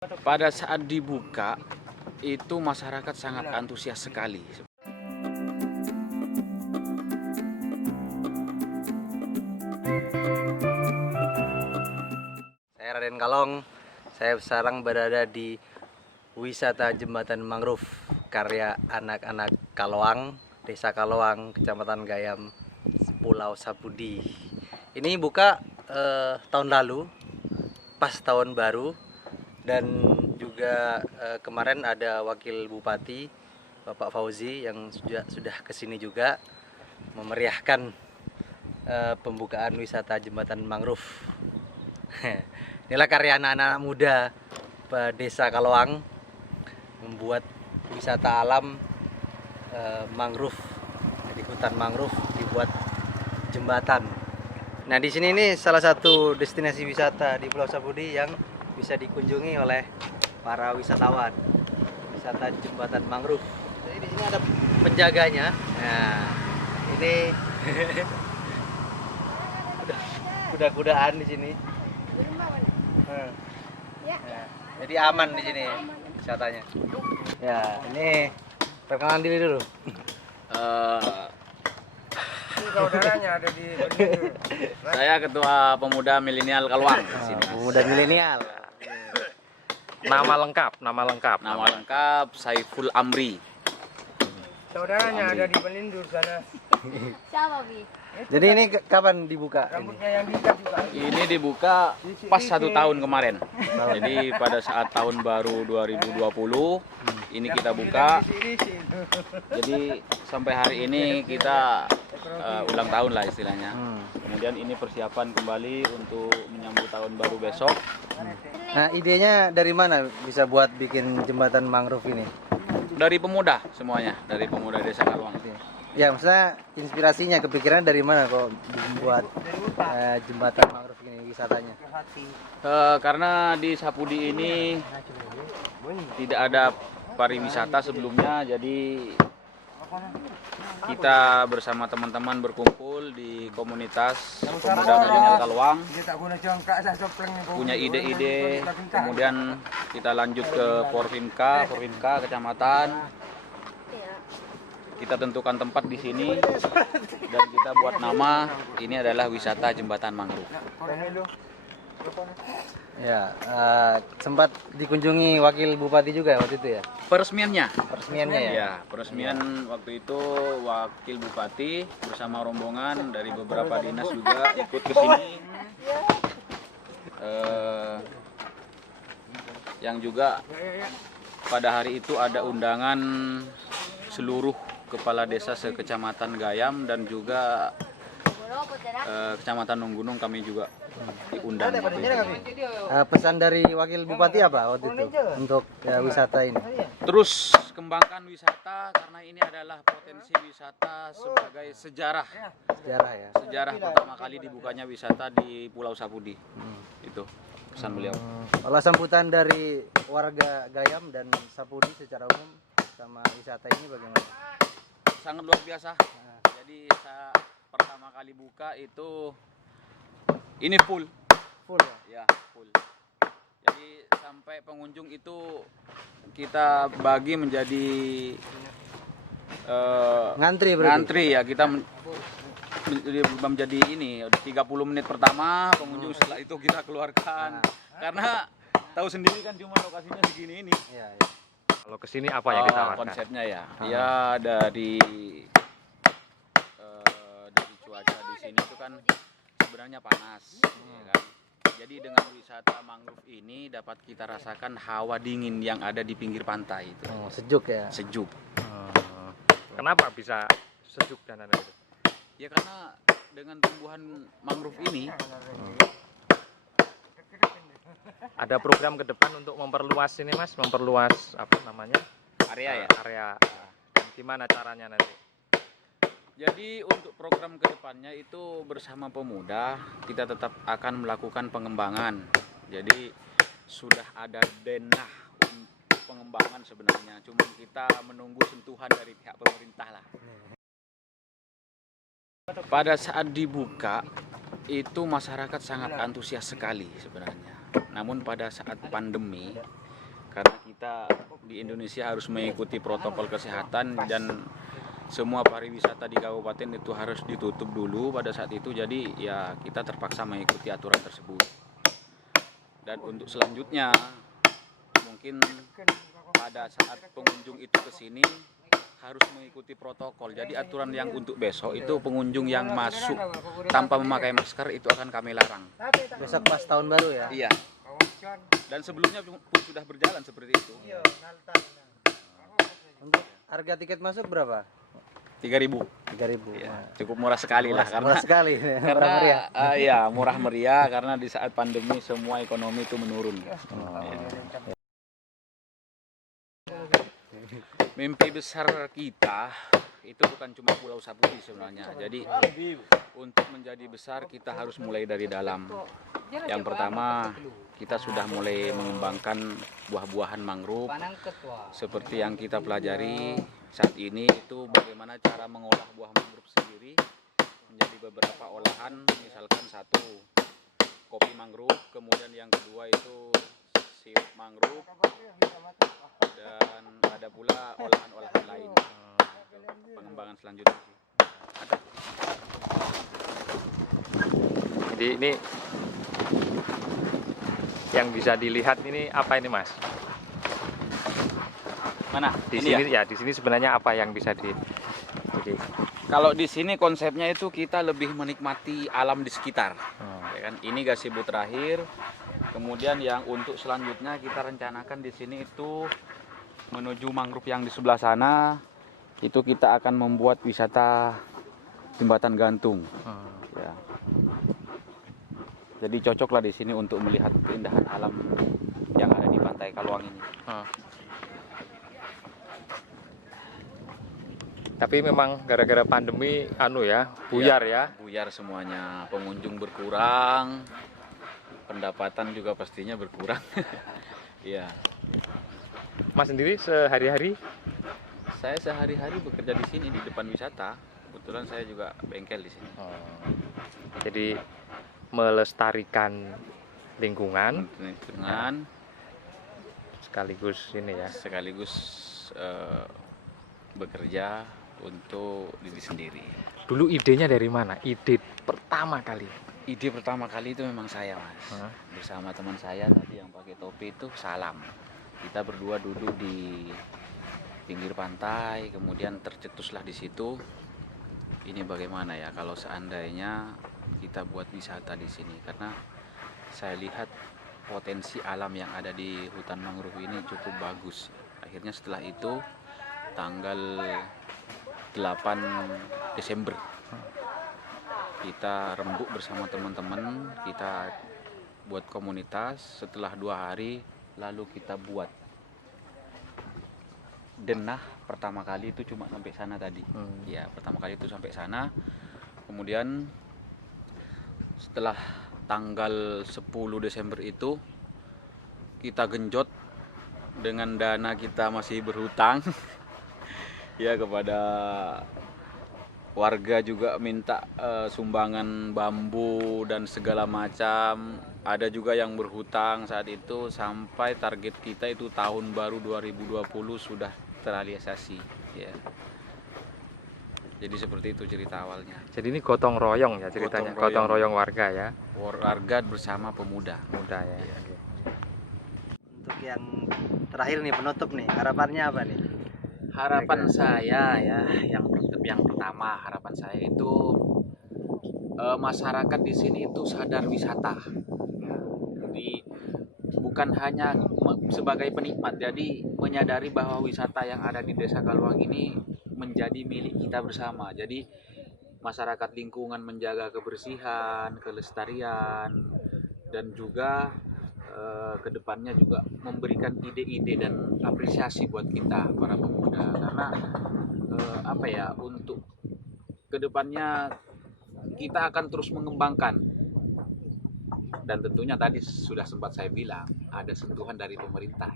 Pada saat dibuka, itu masyarakat sangat antusias sekali. Saya Raden Kalong, saya sekarang berada di wisata Jembatan Mangrove karya anak-anak Kalawang, Desa Kalawang, Kecamatan Gayam, Pulau Sapudi. Ini buka tahun lalu, pas tahun baru, dan juga kemarin ada Wakil Bupati Bapak Fauzi yang sudah kesini juga memeriahkan pembukaan wisata Jembatan Mangrove. Inilah karya anak-anak muda Desa Kalawang membuat wisata alam mangrove. Di hutan mangrove dibuat jembatan. Nah, di sini ini salah satu destinasi wisata di Pulau Sapudi yang bisa dikunjungi oleh para wisatawan. Wisata Jembatan Mangrove. Jadi di sini ada penjaganya. Nah, ini kuda-kudaan di sini. Ya, jadi aman di sini wisatanya. Ya, ini perkenalan diri dulu. Ini saudaranya ada di Bendungur. Saya Ketua Pemuda Milenial Kalawang di sini. Pemuda milenial. Nama lengkap. Nama lengkap Saiful Amri. Saudaranya ada di Belindur sana. Siapa, Bi? Jadi ini kapan dibuka? Rambutnya yang diikat juga. Ini dibuka pas 1 tahun kemarin. Jadi pada saat tahun baru 2020 ini kita buka. Jadi sampai hari ini kita ulang tahun lah istilahnya. Kemudian ini persiapan kembali untuk menyambut tahun baru besok. Nah, idenya dari mana bisa buat bikin jembatan mangrove ini? Dari pemuda semuanya, dari pemuda Desa Kalawang. Ya, maksudnya inspirasinya, kepikiran dari mana kok membuat jembatan mangrove ini wisatanya? Karena di Sapudi ini tidak ada pariwisata sebelumnya, jadi kita bersama teman-teman berkumpul di komunitas Pemuda Milenial Kalawang, punya ide-ide, kemudian kita lanjut ke Porvinka kecamatan. Kita tentukan tempat di sini dan kita buat nama, ini adalah wisata Jembatan Mangrove. Ya, sempat dikunjungi Wakil Bupati juga waktu itu ya? Peresmiannya Peresmiannya ya? ya, peresmian waktu itu Wakil Bupati bersama rombongan dari beberapa dinas juga ikut ke sini. Yang juga pada hari itu ada undangan seluruh kepala desa sekecamatan Gayam dan juga Kecamatan Nunggunung, kami juga diundang. Pesan dari Wakil Bupati apa waktu itu untuk wisata ini? Terus kembangkan wisata karena ini adalah potensi wisata sebagai sejarah. Sejarah ya? Sejarah pertama kali dibukanya wisata di Pulau Sapudi. Itu pesan beliau. Kalau sambutan dari warga Gayam dan Sapudi secara umum sama wisata ini bagaimana? Sangat luar biasa. Jadi saat pertama kali buka itu ini full ya, full. Jadi sampai pengunjung itu kita bagi menjadi ngantri ya, kita menjadi ini 30 menit pertama pengunjung, setelah itu kita keluarkan karena tahu sendiri kan cuma lokasinya segini ini. Ya. Kalau kesini apa yang ditawarkan? Konsepnya ya, ya dari cuaca di sini itu kan sebenarnya panas, ya kan? Jadi dengan wisata mangrove ini dapat kita rasakan hawa dingin yang ada di pinggir pantai itu. Sejuk ya? Sejuk. Kenapa bisa sejuk dan ada itu? Ya karena dengan tumbuhan mangrove ini Ada program ke depan untuk memperluas ini, Mas, memperluas apa namanya? area ya. Area. Gimana caranya nanti? Jadi untuk program kedepannya itu bersama pemuda kita tetap akan melakukan pengembangan. Jadi sudah ada denah untuk pengembangan sebenarnya, cuma kita menunggu sentuhan dari pihak pemerintah lah. Pada saat dibuka itu masyarakat sangat antusias sekali sebenarnya. Namun pada saat pandemi karena kita di Indonesia harus mengikuti protokol kesehatan dan semua pariwisata di kabupaten itu harus ditutup dulu pada saat itu. Jadi ya kita terpaksa mengikuti aturan tersebut. Dan untuk selanjutnya mungkin pada saat pengunjung itu ke sini harus mengikuti protokol. Jadi aturan yang untuk besok itu pengunjung yang masuk tanpa memakai masker itu akan kami larang. Besok pas tahun baru ya? Iya. Dan sebelumnya pun sudah berjalan seperti itu. Untuk harga tiket masuk berapa? 3.000. 3.000. Ya, cukup murah sekali lah karena murah sekali. karena Murah meriah. ya murah meriah karena di saat pandemi semua ekonomi itu menurun. Ya. Mimpi besar kita itu bukan cuma Pulau Sapudi sebenarnya. Jadi untuk menjadi besar kita harus mulai dari dalam. Yang pertama, kita sudah mulai mengembangkan buah-buahan mangrove seperti yang kita pelajari saat ini itu bagaimana cara mengolah buah mangrove sendiri menjadi beberapa olahan, misalkan satu kopi mangrove, kemudian yang kedua itu sirup mangrove, dan ada pula olahan-olahan lain. Pengembangan selanjutnya sih. Jadi ini yang bisa dilihat ini apa ini Mas? Mana? Di Ini sini ya, di sini sebenarnya apa yang bisa jadi kalau di sini konsepnya itu kita lebih menikmati alam di sekitar. Ya kan? Ini gazebo terakhir. Kemudian yang untuk selanjutnya kita rencanakan di sini itu menuju mangrove yang di sebelah sana. Itu kita akan membuat wisata jembatan gantung. Ya. Jadi cocoklah di sini untuk melihat keindahan alam yang ada di Pantai Kalawang ini. Tapi memang gara-gara pandemi buyar ya. Buyar semuanya, pengunjung berkurang, pendapatan juga pastinya berkurang. Iya. Mas sendiri sehari-hari? Saya sehari-hari bekerja di sini di depan wisata. Kebetulan saya juga bengkel di sini. Jadi melestarikan lingkungan Dengan sekaligus ini ya. sekaligus bekerja untuk diri sendiri. Dulu idenya dari mana? Ide pertama kali. Ide pertama kali itu memang saya, Mas. Bersama teman saya tadi yang pakai topi itu Salam. Kita berdua duduk di pinggir pantai, kemudian tercetuslah di situ. Ini bagaimana ya kalau seandainya kita buat wisata di sini, karena saya lihat potensi alam yang ada di hutan mangrove ini cukup bagus. Akhirnya setelah itu tanggal 8 Desember kita rembuk bersama teman-teman, kita buat komunitas. Setelah 2 hari lalu kita buat denah pertama kali itu cuma sampai sana tadi. Ya, pertama kali itu sampai sana. Kemudian setelah tanggal 10 Desember itu kita genjot dengan dana kita masih berhutang. Ya, kepada warga juga minta sumbangan bambu dan segala macam. Ada juga yang berhutang saat itu sampai target kita itu tahun baru 2020 sudah terrealisasi. Ya. Jadi seperti itu cerita awalnya. Jadi ini gotong royong ya ceritanya, gotong royong warga ya. Warga bersama pemuda. Muda ya. Ya. Untuk yang terakhir nih, penutup nih, harapannya apa nih? Harapan saya ya, yang pertama harapan saya itu masyarakat di sini itu sadar wisata. Jadi bukan hanya sebagai penikmat, jadi menyadari bahwa wisata yang ada di Desa Kalawang ini menjadi milik kita bersama. Jadi masyarakat lingkungan menjaga kebersihan, kelestarian, dan juga kedepannya juga memberikan ide-ide dan apresiasi buat kita para pemuda, karena untuk kedepannya kita akan terus mengembangkan, dan tentunya tadi sudah sempat saya bilang ada sentuhan dari pemerintah.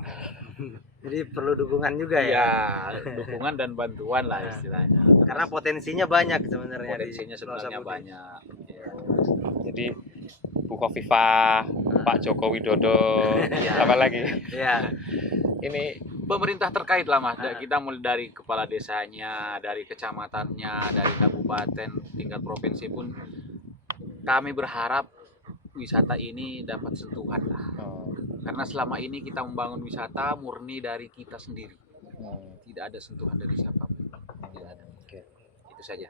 Jadi perlu dukungan juga ya? Ya, dukungan dan bantuan lah istilahnya. Karena potensinya banyak sebenarnya. Potensinya sebenarnya banyak. Ya. Jadi Bu Khofifah, Pak Joko Widodo, apa lagi? Ya. ini pemerintah terkait lah Mas. Kita mulai dari kepala desanya, dari kecamatannya, dari kabupaten, tingkat provinsi pun kami berharap wisata ini dapat sentuhan lah. Karena selama ini kita membangun wisata murni dari kita sendiri. Tidak ada sentuhan dari siapapun. Tidak ada. Itu saja.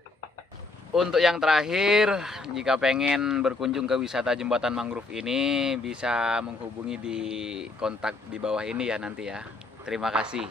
Untuk yang terakhir, jika pengen berkunjung ke wisata Jembatan Mangrove ini bisa menghubungi di kontak di bawah ini ya nanti ya. Terima kasih.